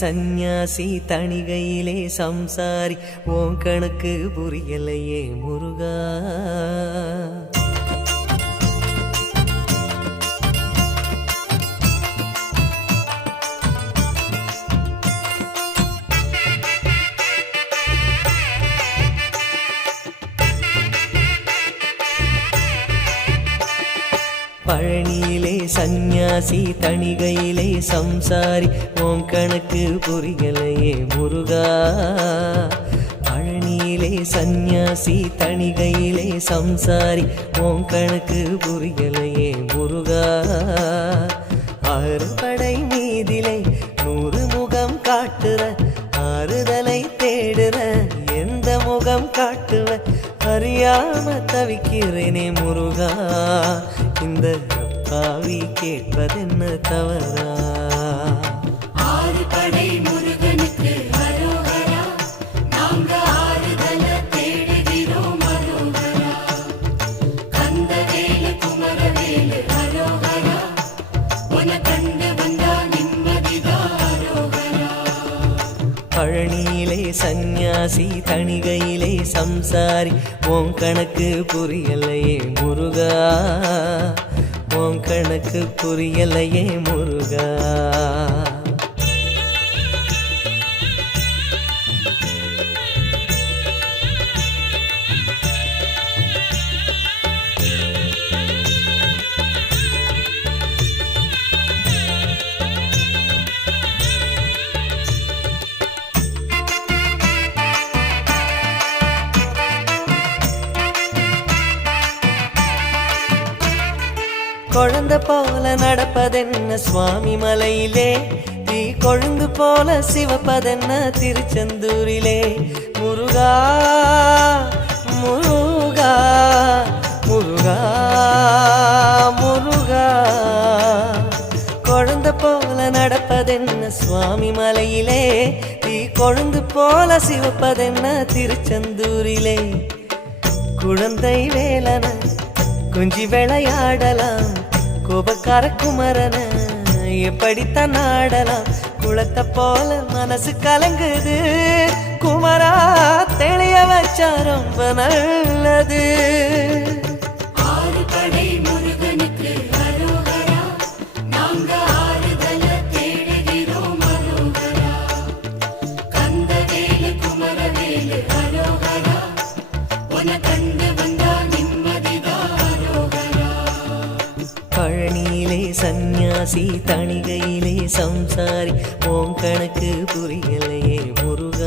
சந்நியாசி தணிகையிலே சம்சாரி உன் கணக்கு புரியலையே முருகா. பழனியிலே சந்நியாசி தணிகையிலே சம்சாரி உன் கணக்கு புரியலையே முருகா. பழனியிலே சந்நியாசி தணிகையிலே சம்சாரி உன் கணக்கு புரியலையே முருகா. ஆறுபடை மீதிலே 100 முகம் காட்டுற ஆறுதலை தேடுற எந்த முகம் காட்டுவ அறியாம தவிக்கிறேனே முருகா. இந்த பாவி கேட்பதென்ன தவறா? ஆறுபடை முருகனுக்கு அரோகரா, நாங்க ஆறுதல தேடுகிறோம் அரோகரா. கந்தவேலு குமரவேலு அரோகரா, உன கண்டு வந்தா நிம்மதிதான் அரோகரா. பழனியிலே சந்நியாசி தணிகையிலே சம்சாரி உன் கணக்கு புரியலையே முருகா. உன் கணக்கு புரியலையே முருகா. குழந்தை போல நடப்பதென்ன சுவாமி மலையிலே, தீ கொழுந்து போல சிவப்பதென்ன திருச்செந்தூரிலே. முருகா முருகா முருகா முருகா. குழந்தை போல நடப்பதென்ன சுவாமி மலையிலே, தீ கொழுந்து போல சிவப்பதென்ன திருச்செந்தூரிலே. குழந்தை வேலன கொஞ்சி விளையாடலாம், கோபக்கார குமரன எப்படித்தான் ஆடலாம். குளத்தை போல மனசு கலங்குது, குமரா தெளிய வச்சா ரொம்ப நல்லது. ஆறுபடை முருகனுக்கு அரோகரா, நாங்க ஆறுதல தேடுகிறோம் அரோகரா. கந்தவேலு குமரவேலு அரோகரா, உன கண்டு வந்தா நிம்மதிதான் அரோகரா. பழனியிலே சந்நியாசி தணிகையிலே சம்சாரி உன் கணக்கு புரியலையே முருகா.